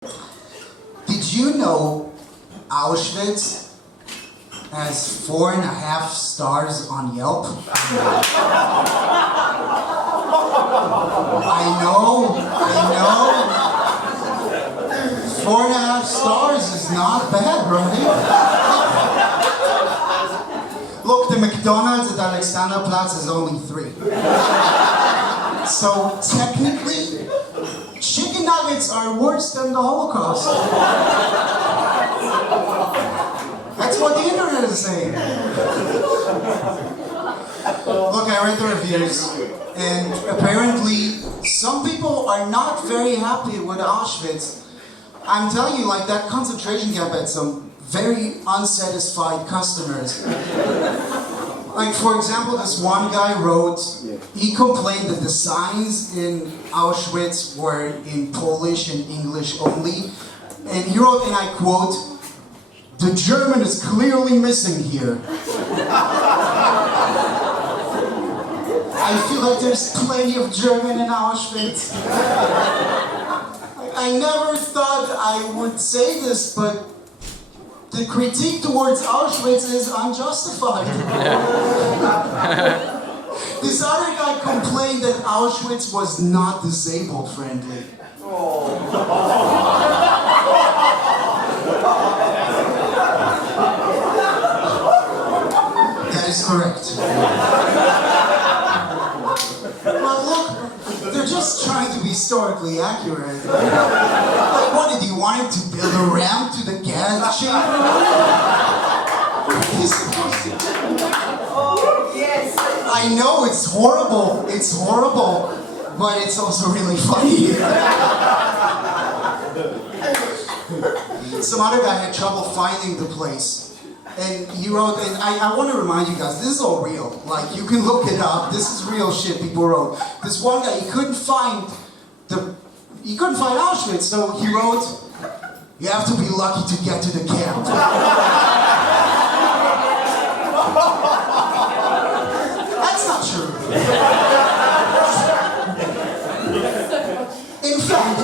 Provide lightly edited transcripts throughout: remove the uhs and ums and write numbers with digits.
Did you know Auschwitz has 4.5 stars on Yelp? I know. 4.5 stars is not bad, right? Look, the McDonald's at Alexanderplatz is only 3. So technically, chicken nuggets are worse than the Holocaust. That's what the internet is saying. Look, I read the reviews, and apparently some people are not very happy with Auschwitz. I'm telling you, like, that concentration camp had some very unsatisfied customers. Like, for example, this one guy wrote, he complained that the signs in Auschwitz were in Polish and English only. And he wrote, and I quote, "The German is clearly missing here." I feel like there's plenty of German in Auschwitz. I never thought I would say this, but the critique towards Auschwitz is unjustified. This other guy complained that Auschwitz was not disabled friendly. That is correct. Well, look, they're just trying to be historically accurate. Like, what did you want him to build a ramp to the gas chamber? What are you supposed to do? Oh, yes. I know it's horrible, but it's also really funny. Some other guy had trouble finding the place. And he wrote, and I want to remind you guys, this is all real. Like, you can look it up. This is real shit people wrote. This one guy, he couldn't find Auschwitz, so he wrote, "You have to be lucky to get to the camp." That's not true. In fact,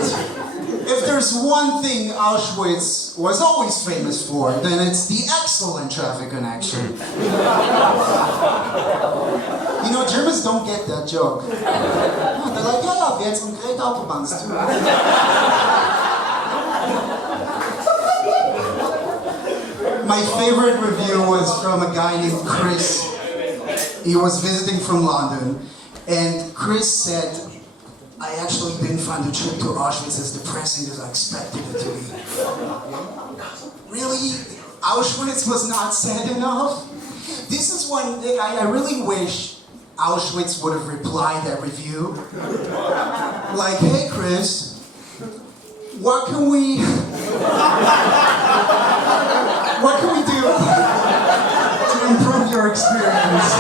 if there's one thing Auschwitz was always famous for, then it's the excellent traffic connection. You know, Germans don't get that joke. They're like, yeah, we had some great autobahns too. My favorite review was from a guy named Chris. He was visiting from London, and Chris said, "I actually didn't find the trip to Auschwitz as depressing as I expected it to be." Really? Auschwitz was not sad enough? This is when I really wish Auschwitz would have replied that review. Like, "Hey Chris, what can we do to improve your experience?"